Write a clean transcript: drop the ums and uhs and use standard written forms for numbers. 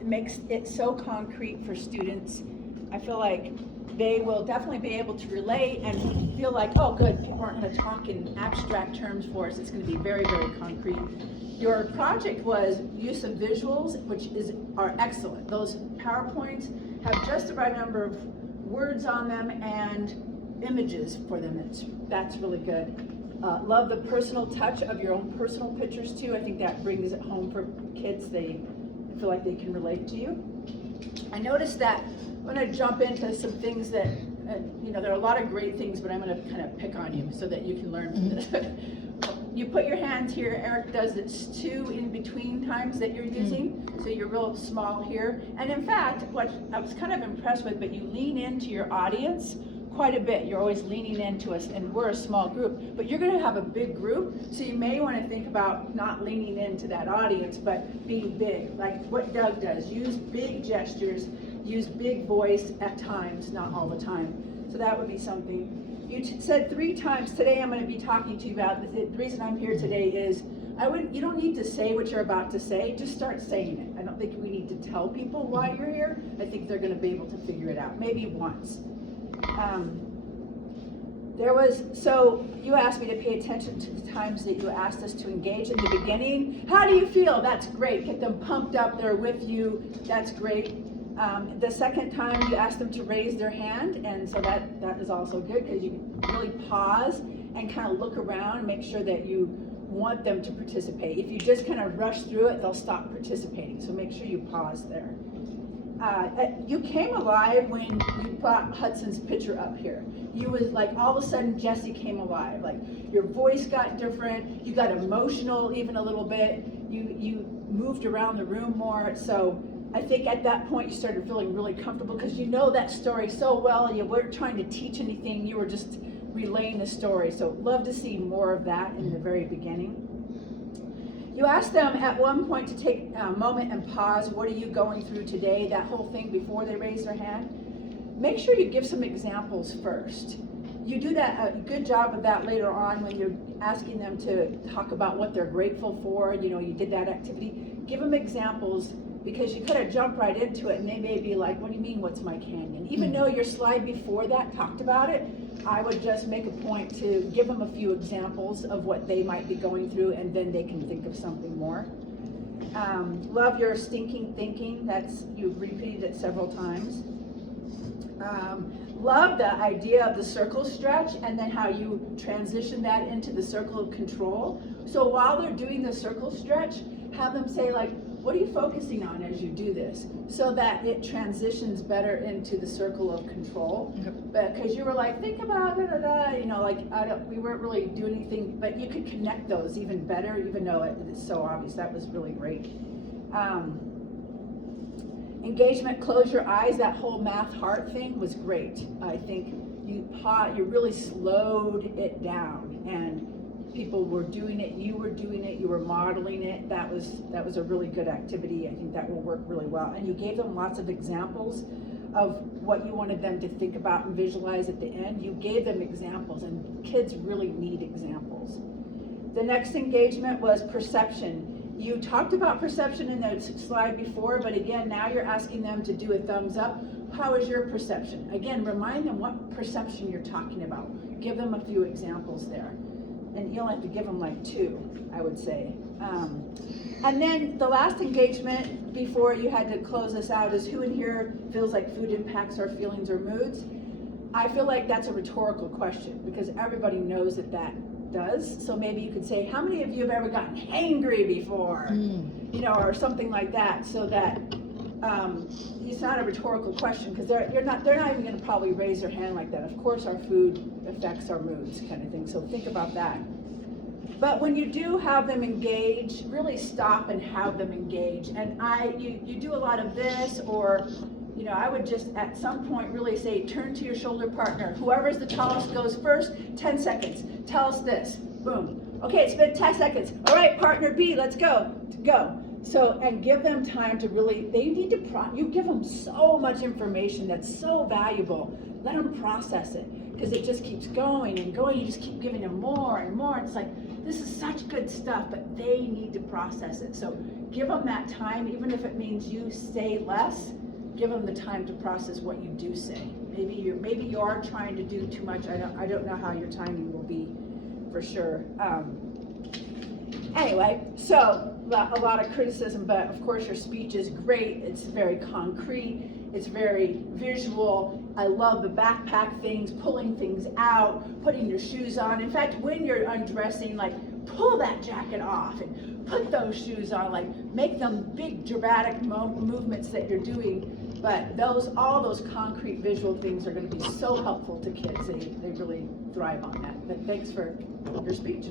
It makes it so concrete for students. I feel like they will definitely be able to relate and feel like, oh good, people aren't going to talk in abstract terms for us. It's going to be very, very concrete. Your project was use of visuals, which are excellent. Those PowerPoints have just the right number of words on them and images for them. That's really good. Love the personal touch of your own personal pictures too. I think that brings it home for kids. They feel like they can relate to you. I noticed that I'm going to jump into some things that, there are a lot of great things, but I'm going to kind of pick on you so that you can learn from this. You put your hands here. Eric does it's 2 in between times that you're using, so you're real small here. And in fact, what I was kind of impressed with, but you lean into your audience quite a bit. You're always leaning into us, and we're a small group, but you're going to have a big group, so you may want to think about not leaning into that audience, but being big, like what Doug does. Use big gestures, use big voice at times, not all the time. So that would be something. You said 3 times today I'm going to be talking to you about, the reason I'm here today is, you don't need to say what you're about to say, just start saying it. I don't think we need to tell people why you're here. I think they're going to be able to figure it out, maybe once. So you asked me to pay attention to the times that you asked us to engage in the beginning. How do you feel? That's great. Get them pumped up. They're with you. That's great. The second time you asked them to raise their hand, and so that is also good because you can really pause and kind of look around and make sure that you want them to participate. If you just kind of rush through it, they'll stop participating. So make sure you pause there. You came alive when you brought Hudson's picture up here. You was like, all of a sudden Jesse came alive. Like your voice got different, you got emotional even a little bit, you moved around the room more. So I think at that point you started feeling really comfortable because you know that story so well. You weren't trying to teach anything, you were just relaying the story. So love to see more of that in the very beginning. You asked them at one point to take a moment and pause. What are you going through today? That whole thing before they raise their hand. Make sure you give some examples first. You do a good job of that later on when you're asking them to talk about what they're grateful for. You did that activity. Give them examples because you could have jumped right into it and they may be like, what do you mean, what's my canyon? Even though your slide before that talked about it, I would just make a point to give them a few examples of what they might be going through and then they can think of something more. Love your stinking thinking. You've repeated it several times. Love the idea of the circle stretch and then how you transition that into the circle of control. So while they're doing the circle stretch, have them say like, what are you focusing on as you do this? So that it transitions better into the circle of control. Because you were like, think about it, we weren't really doing anything, but you could connect those even better, even though it's so obvious. That was really great. Engagement, close your eyes, that whole math heart thing was great. I think you really slowed it down and people were doing it, you were doing it, you were modeling it. That was a really good activity. I think that will work really well. And you gave them lots of examples of what you wanted them to think about and visualize at the end. You gave them examples and kids really need examples. The next engagement was perception. You talked about perception in the slide before, but again, now you're asking them to do a thumbs up. How is your perception? Again, remind them what perception you're talking about. Give them a few examples there. And you only have to give them like 2, I would say. And then the last engagement before you had to close this out is who in here feels like food impacts our feelings or moods? I feel like that's a rhetorical question because everybody knows that does. So maybe you could say, how many of you have ever gotten hangry before? Or something like that, so that it's not a rhetorical question because they're not even going to probably raise their hand like that. Of course our food affects our moods kind of thing, so think about that. But when you do have them engage, really stop and have them engage. And you do a lot of this, or I would just at some point really say, turn to your shoulder partner. Whoever's the tallest goes first, 10 seconds. Tell us this, boom. Okay, it's been 10 seconds. All right, partner B, let's go. So, and give them time to really, they need to, you give them so much information that's so valuable. Let them process it, because it just keeps going and going. You just keep giving them more and more. It's like, this is such good stuff, but they need to process it. So give them that time, even if it means you say less, give them the time to process what you do say. Maybe you are trying to do too much. I don't know how your timing will be for sure. Anyway, so a lot of criticism, but of course your speech is great. It's very concrete. It's very visual. I love the backpack things, pulling things out, putting your shoes on. In fact, when you're undressing, like pull that jacket off and put those shoes on, like make them big dramatic movements that you're doing. But all those concrete visual things are going to be so helpful to kids. They really thrive on that. But thanks for your speech.